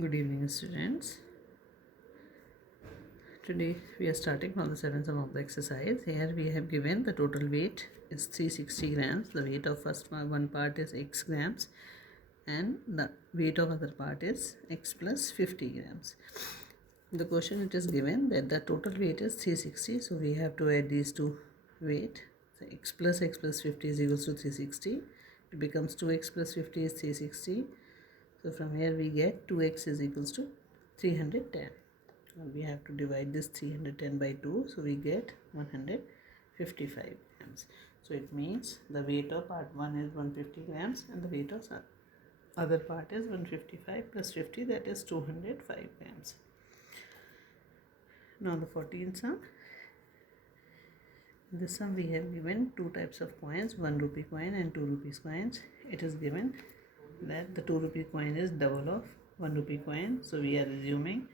Good evening, students. Today we are starting from the seventh sum of the exercise. Here we have given the total weight is 360 grams. The weight of one part is x grams, and the weight of other part is x plus 50 grams. The question it is given that the total weight is 360, so we have to add these two weight. So x plus 50 is equals to 360. It becomes 2x plus 50 is 360. So from here we get 2x is equals to 310. And we have to divide this 310 by 2, so we get 155 grams. So it means the weight of part 1 is 150 grams and the weight of other part is 155 plus 50, that is 205 grams. Now the 14th sum. In this sum we have given two types of coins, 1 rupee coin and 2 rupees coins. It is given that the 2 rupee coin is double of 1 rupee coin, so we are assuming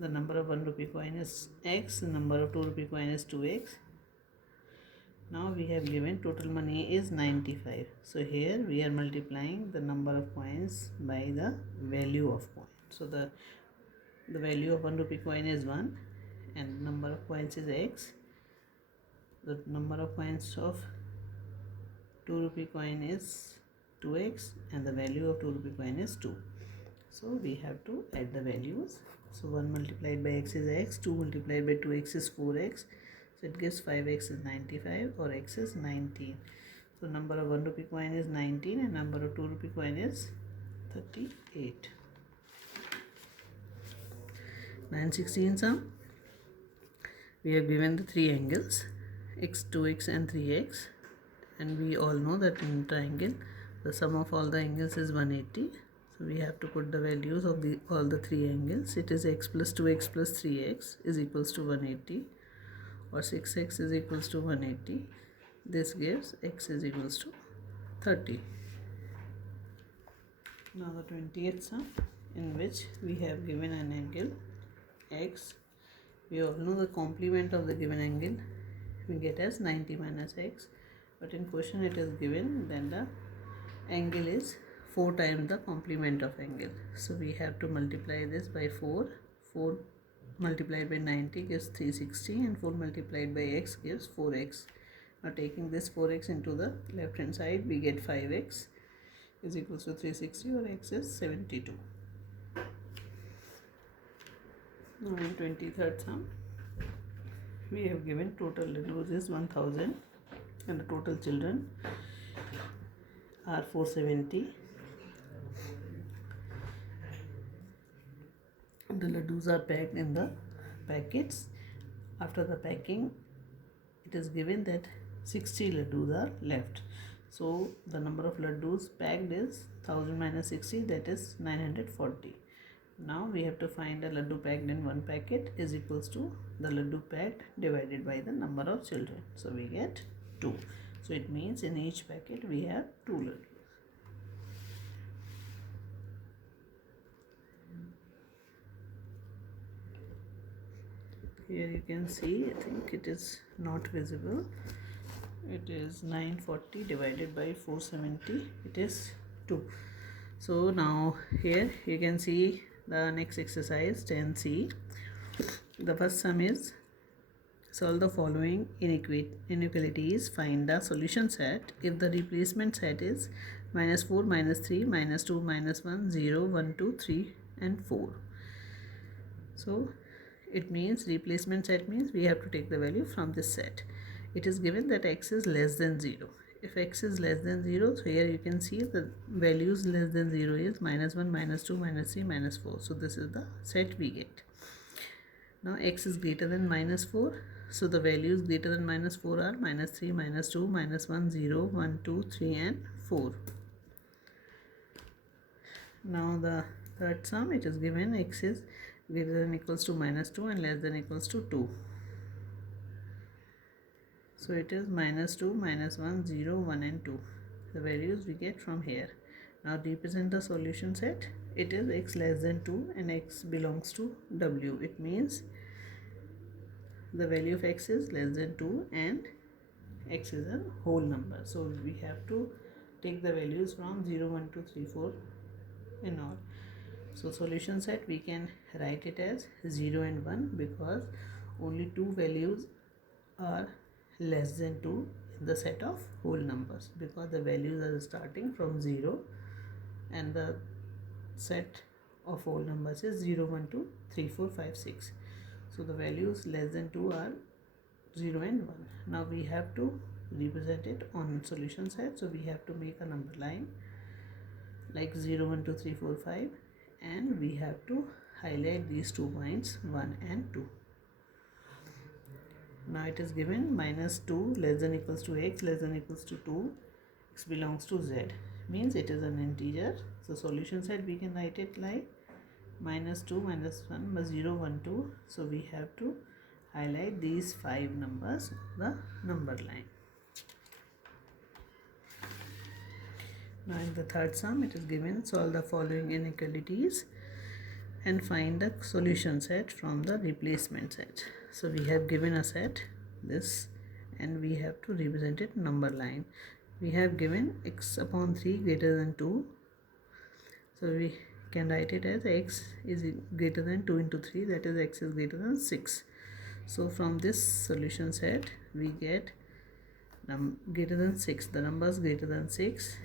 the number of 1 rupee coin is x, the number of 2 rupee coin is 2x. Now we have given total money is 95. So here we are multiplying the number of coins by the value of coin. So the value of 1 rupee coin is 1 and number of coins is x. The number of coins of 2 rupee coin is 2x and the value of 2 rupee coin is 2. So we have to add the values. So 1 multiplied by x is x, 2 multiplied by 2x is 4x. So it gives 5x is 95 or x is 19. So number of 1 rupee coin is 19 and number of 2 rupee coin is 38. 916 sum. We have given the three angles x, 2x and 3x, and we all know that in triangle the sum of all the angles is 180. So we have to put the values of all the three angles. It is x plus 2x plus 3x is equals to 180, or 6x is equals to 180. This gives x is equals to 30. Now the 20th sum, in which we have given an angle x. We all know the complement of the given angle we get as 90 minus x, but in question it is given then the angle is 4 times the complement of angle. So we have to multiply this by 4. 4 multiplied by 90 gives 360 and 4 multiplied by x gives 4x. Now taking this 4x into the left hand side, we get 5x is equals to 360, or x is 72. Now in 23rd sum, we have given total ladoos is 1000 and the total children are 470. The ladoos are packed in the packets. After the packing, it is given that 60 ladoos are left. So the number of ladoos packed is 1000 minus 60, that is 940. Now we have to find a laddu packed in one packet is equals to the laddu packed divided by the number of children. So we get 2. So it means in each packet we have 2 laddus. Here you can see, I think it is not visible. It is 940 divided by 470. It is 2. So now here you can see the next exercise 10C. The first sum is solve the following inequalities. Find the solution set if the replacement set is minus 4, minus 3, minus 2, minus 1, 0, 1, 2, 3 and 4. So it means replacement set means we have to take the value from this set. It is given that x is less than 0. If x is less than 0, so here you can see the values less than 0 is minus 1, minus 2, minus 3, minus 4. So this is the set we get. Now x is greater than minus 4. So the values greater than minus 4 are minus 3, minus 2, minus 1, 0, 1, 2, 3 and 4. Now the third sum, it is given x is greater than equals to minus 2 and less than equals to 2. So it is minus 2, minus 1, 0, 1 and 2. The values we get from here. Now represent the solution set. It is x less than 2 and x belongs to w. It means the value of x is less than 2 and x is a whole number. So we have to take the values from 0, 1, 2, 3, 4 and all. So solution set, we can write it as 0 and 1 because only two values are less than 2 in the set of whole numbers, because the values are starting from 0 and the set of whole numbers is 0, 1, 2, 3, 4, 5, 6. So the values less than 2 are 0 and 1. Now we have to represent it on solution set. So we have to make a number line like 0, 1, 2, 3, 4, 5, and we have to highlight these 2 points 1 and 2. Now it is given minus 2 less than equals to x less than equals to 2, x belongs to z, means it is an integer. So solution set, we can write it like minus 2 minus 1 plus 0, 1, 2. So we have to highlight these 5 numbers on the number line. Now in the third sum, it is given solve the following inequalities and find the solution set from the replacement set. So we have given a set, this, and we have to represent it number line. We have given x upon 3 greater than 2. So we can write it as x is greater than 2 into 3, that is x is greater than 6. So from this solution set, we get greater than 6. The numbers greater than 6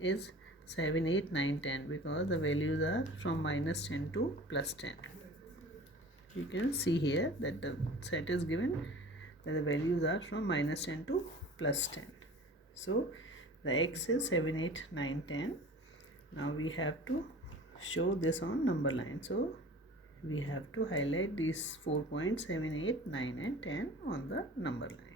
is 7, 8, 9, 10 because the values are from minus 10 to plus 10. You can see here that the set is given that the values are from minus 10 to plus 10. So the x is 7, 8, 9, 10. Now we have to show this on number line. So we have to highlight these 4 points 7, 8, 9 and 10 on the number line.